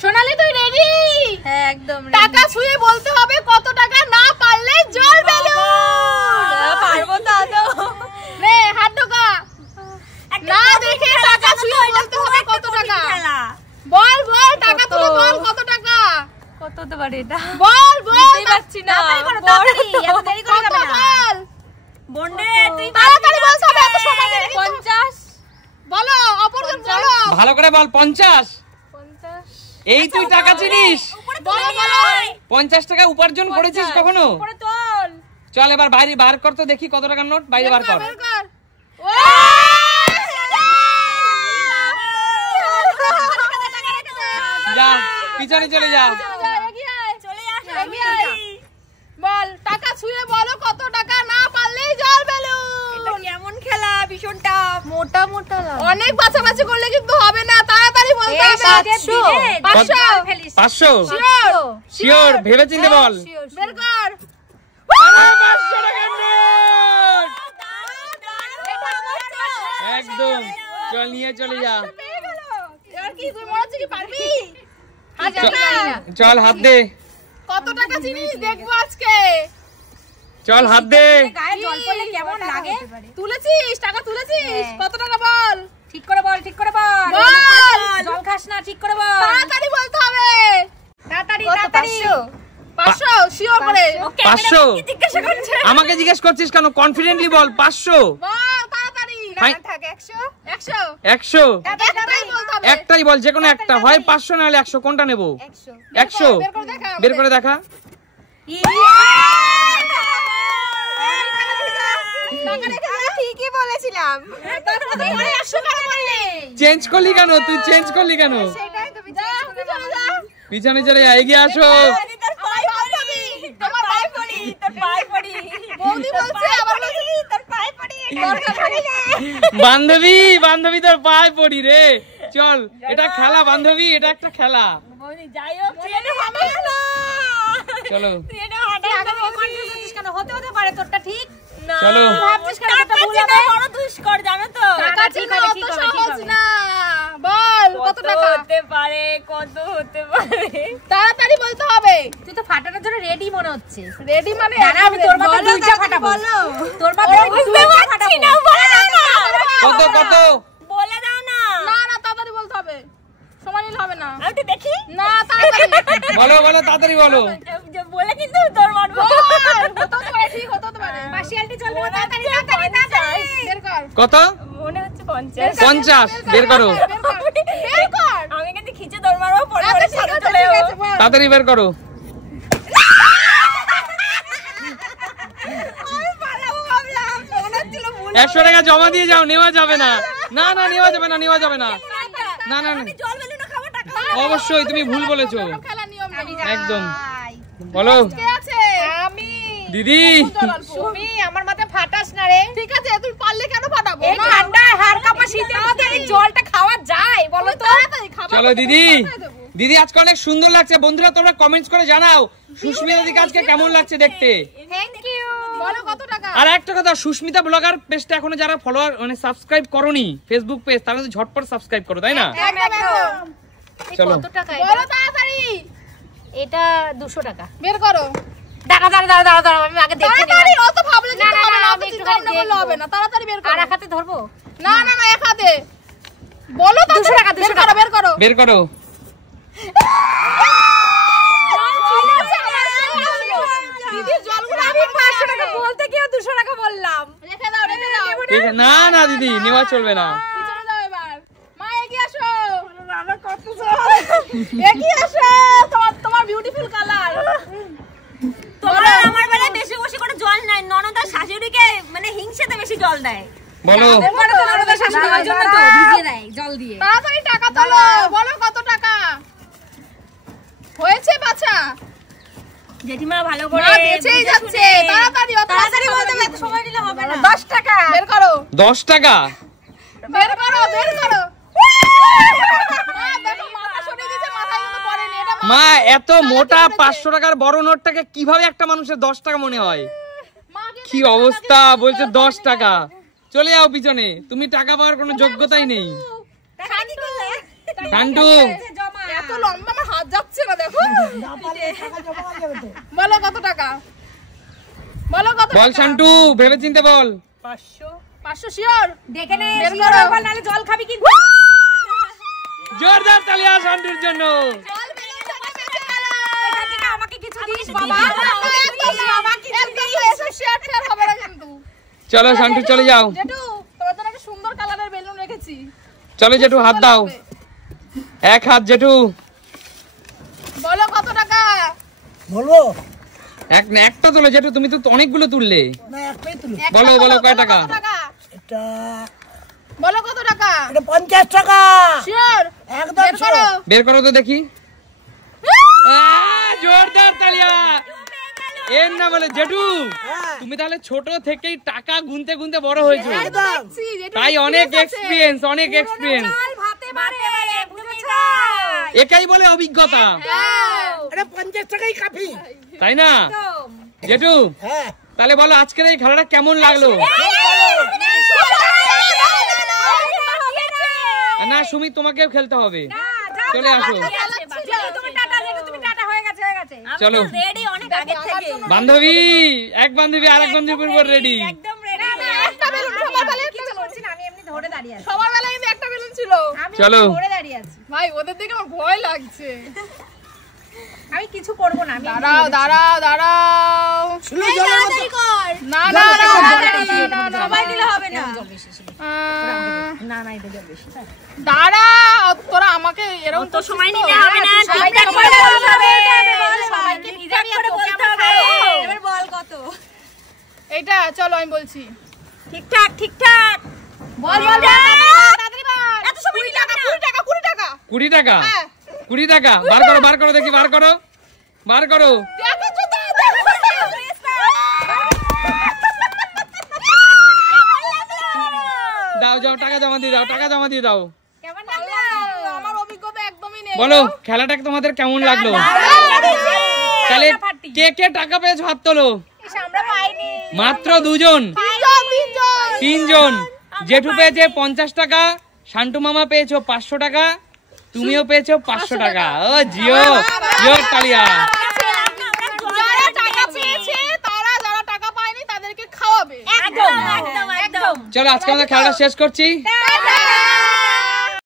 সোনালি তুই রেডি? হ্যাঁ একদম। টাকা ছুঁয়ে বলতে হবে কত টাকা, না পারলে জল বেলুন। পারবো তো আদৌ? নে হাত ঢোকা। না দেখে টাকা ছুঁয়ে বলতে হবে কত টাকা। বল বল টাকা তুলে বল কত টাকা। কত হতে পারে এটা? বল বল। বুঝতেই পারছি না। তাড়াতাড়ি এত দেরি করে যাবে না। বল বন্ডে তুই তাড়াতাড়ি বলতে হবে, এত সময় নেই। 50। বলো অপরজন বলো। ভালো করে বল। 50। এই তুই টাকা চিনিস? বলো বলো। 50 টাকা উপার্জন করেছিস কখনো? উপরে তোল। চল এবার বাইরে বার কর তো দেখি কত টাকার নোট বাইরে বার কর। বের কর। যা পিছনে চলে যা। বল টাকা ছুঁয়ে বলো কত টাকা, না পারলেই জল বেলুন। কেমন খেলা? ভীষণ টাফ। মোটা মোটা অনেক বাছাবাছি করলে কিন্তু হবে না, তাড়াতাড়ি বলতে হবে। 500 500 শিওর শিওর ভেবে চিন্তে বল। বের কর। 500 টাকার নোট একদম। চল নিয়ে চলে যা। এবার কি তুই মনে হচ্ছে কি পারবি? চল হাত দে। কত টাকা চিনিস দেখবো আজকে। চল হাত দে। গায়ে জল পড়লে কেমন লাগে? তুলেছিস টাকা তুলেছিস? কত টাকা বল। ঠিক করে বল, ঠিক করে বল। বল। জল খাস না, ঠিক করে বল। তাড়াতাড়ি বলতে হবে। তাড়াতাড়ি তাড়াতাড়ি। 500 শিওর করে। 500 জিজ্ঞাসা করছে। আমাকে জিজ্ঞেস করছিস কেন? কনফিডেন্টলি বল। 500 বল তাড়াতাড়ি। থাক 100। 100 100 একটাই বলতে হবে। একটাই বল, যে কোনো একটা। হয় 500 না হলে 100, কোনটা নেব? 100 বের করে দেখা। ঠিকই বলেছিলাম। চেঞ্জ করলি কেন? তুই চেঞ্জ করলি কেন? সেটাই তুমি পিছনে চলে যা, এগিয়ে আসো। বান্ধবী বান্ধবী তোর পায়ে পড়ি রে। চল এটা খেলা বান্ধবী, এটা একটা খেলা। যাই হোক চলো হতে হতে পারে তোরটা ঠিক না। চলো ভাবছিস কেন তোরটা ভুল হবে? বড় দুষ্কর জানো তো। টাকা ঠিক হবে, ঠিক হবে, সহজ না। বল কত টাকা হতে পারে, কত হতে পারে? তাড়াতাড়ি বলতে হবে। তুই তো ফাটানোর জন্য রেডি মনে হচ্ছে। রেডি মানে দাঁড়া আমি তোর মাথায় দুইটা ফাটাবো। তোর মাথায় দুইটা ফাটাবো। কত কত বলে দাও না। না না তাড়াতাড়ি বলতে হবে, সময় নিলে হবে না। আমি তো দেখি না তাড়াতাড়ি বলো বলো তাড়াতাড়ি বলো। বলে কিন্তু তোর মারবো। হতে পারে, ঠিক হতে পারে। পার্সিয়ালিটি চলবে না। তাড়াতাড়ি তাড়াতাড়ি তাড়াতাড়ি বের কর। কত? মনে হচ্ছে 50। 50 বের করো। বের কর। আমি কিন্তু খিচে দৌড় মারবো। পরে আচ্ছা, পরে ঠিক সাথে আছে, চলে ঠিক যাবো। আছে, বল। তাড়াতাড়ি বের করো। আমি পালাবো ভাবলাম। মনে হচ্ছিল ভুল। 100 টাকা জমা দিয়ে যাও, নেওয়া যাবে না। না না নেওয়া যাবে না, নেওয়া যাবে না। না না না, আমি জল বেলুন খাবো টাকা। অবশ্যই তুমি ভুল বলেছো খেলার নিয়ম জানি। একদম। বলো কে আছে? আমি দিদি। তুমি আমার মাথায় ফাটাস না রে। ঠিক আছে, তুই পারলে কেন ফাটাবো? এই ঠান্ডায় হাড় কাঁপা শীতের মধ্যে এই জলটা খাওয়া যায় বলো তো? তাড়াতাড়ি খাবার চলো দিদি। দিদি আজকে অনেক সুন্দর লাগছে। বন্ধুরা তোমরা কমেন্টস করে জানাও সুস্মিতা দিদিকে আজকে কেমন লাগছে দেখতে। Thank you. বলো কত টাকা। আর একটা কথা, সুস্মিতা ব্লগার পেজটা এখনো যারা ফলোয়ার মানে সাবস্ক্রাইব করোনি ফেসবুক পেজ, তারা তো ঝটপট সাবস্ক্রাইব করো, তাই না? একদম। চলো কত টাকা বলো তাড়াতাড়ি। এটা 200 টাকা। বের করো। দাঁড়া দাঁড়া দাঁড়া দাঁড়া দাঁড়া আমি আগে দেখে নিই। তাড়াতাড়ি, অত ভাবলে কিন্তু না, হবে না, না, আমি অত চিন্তা একটুখানি ভাবনা করলে দেখবো। হবে না। তাড়াতাড়ি বের আর করো। এক হাতে ধরবো? না না না, এক হাতে। বলো 200 টাকা, 200 টাকা। বের করো। বের করো। দিদির জলগুলো আমি 500 টাকা বলতে গিয়ে 200 টাকা বললাম। রেখে দাও, রেখে দাও। ঠিক আছে। না না দিদি নেওয়া চলবে না। পিছনে যাও এবার। মা এগিয়ে আসো। বাবা কত জল। এগিয়ে আসো। তোমার বিউটিফুল কালার। তোমরা আমার বেলায় বেশি বেশি করে জল নাই। ননদ আর শাশুড়িকে মানে হিংসাতে বেশি জল দেয়। বলো তোমরা তো ননদ আর শাশুড়ি ওই জন্য তো ভিজিয়ে দেয় জল দিয়ে। তাড়াতাড়ি টাকা তোলো। বলো কত টাকা হয়েছে বাছা? জেঠিমা ভালো মা করে বেঁচেই যাচ্ছে। তাড়াতাড়ি, অত তাড়াতাড়ি বলতে বলতে সময় নিলে হবে না। 10 টাকা। বের করো। 10 টাকা। বের করো, বের করো। মা দেখো মাথা সরিয়ে দিয়েছে, মাথা কিন্তু পড়েনি। এটা মা এত মোটা 500 টাকার বড় নোটটাকে কিভাবে একটা মানুষের 10 টাকা মনে হয়? মাকে কি অবস্থা, বলছে 10 টাকা। চলে যাও পিছনে, তুমি টাকা পাওয়ার কোনো যোগ্যতাই নেই। টাকা কি করলে? কান্টু জমা এত লম্বা আমার হাত যাচ্ছে না দেখো। বলো কত টাকা, বলো কত বল টাকা? শান্টু ভেবে চিন্তে বল। 500 শিওর? দেখে নে বের শিওর করো। বল, নাহলে জল খাবি কিন্তু। জোরদার তালিয়া শান্টুর জন্য। জল বেলুন টাকা বেঁচে গেল। এখান থেকে আমাকে কিছু দিস বাবা, একদম এসব শেয়ার টেয়ার হবে না কিন্তু। চলো শান্টু চলে যাও। জেঠু তোমার জন্য একটা সুন্দর কালারের বেলুন রেখেছি। চলো জেঠু হাত দাও, এক হাত জেঠু। বলো কত টাকা? বলবো একটা তোলো জেঠু, তুমি তো অনেকগুলো তুললে। না একটাই তুলো। একটা বলো, বলো, কয় কত টাকা? এটা বলো কত টাকা? এটা 50 টাকা। শিওর? একদম বের করো। বের করো তো দেখি। জোরদার তালিয়া। এর নাম হলো জেঠু। হ্যাঁ। তুমি তাহলে ছোট থেকেই টাকা গুনতে গুনতে বড় হয়েছো, একদম। দেখছি, জেঠু তাই অনেক experience আছে। এক্সপিরিয়েন্স, অনেক এক্সপিরিয়েন্স। চাল ভাতে বাড়ে বুঝেছ? একাই বলে অভিজ্ঞতা, হ্যাঁ। এটা 50 টাকাই কাফি। তাই না জেঠু? হ্যাঁ তাহলে বলো আজকের এই খেলাটা কেমন লাগলো? না সুমি, তোমাকেও খেলতে হবে, চলে আসো। চলো। রেডি অনেক আগে থেকে। বান্ধবী, এক বান্ধবী আরেক বান্ধবীর উপর রেডি। একদম রেডি। একটা বেলুন সবার বেলায় একটা কিছু বেলুন। করছি না, আমি এমনি ধরে দাঁড়িয়ে আছি। সবার বেলায় কিন্তু একটা বেলুন ছিল। আমি চলো। ধরে দাঁড়িয়ে আছি। ভাই ওদের দিকে আমার ভয় লাগছে। আমি কিছু করব না, আমি দাঁড়াও দাঁড়াও দাঁড়াও। শুনো জলের মতো। না না না না, সবাই দিলে হবে না। না না এটা জল বেশি। দাঁড়া, তোরা আমাকে এরকম তো সময় নিতে হবে না, সবাইকে ঠিকঠাক বলে করে বলতে বলতে হবে। হবে। সবাইকে ঠিকঠাক করে বলতে হবে। এবার বল কত? এইটা চলো আমি বলছি। ঠিকঠাক ঠিকঠাক বল বল বল, তাড়াতাড়ি বল। এত সময় নিতে হবে না। 20 টাকা 20 টাকা 20 টাকা, হ্যাঁ। 20 টাকা। বার করো, বার করো দেখি, বার করো, বার করো। দেখো তো দাও, যাও টাকা জমা দিয়ে দাও, টাকা জমা দিয়ে দাও। কেমন লাগলো? আমার অভিজ্ঞতা একদমই নেই। বলো খেলাটা তোমাদের কেমন লাগলো? তাহলে কে কে টাকা পেয়েছো হাত তোলো। আমরা পাইনি। মাত্র দুজন, তিনজন। জেঠু পেয়েছে 50 টাকা, শান্টু মামা পেয়েছো 500 টাকা, তুমিও পেয়েছো 500 টাকা। ও জিও, জিও তালিয়া। যারা টাকা পেয়েছে তারা, যারা টাকা পায়নি তাদেরকে খাওয়াবে। একদম একদম একদম। চলো আজকে আমাদের খেলাটা শেষ করছি।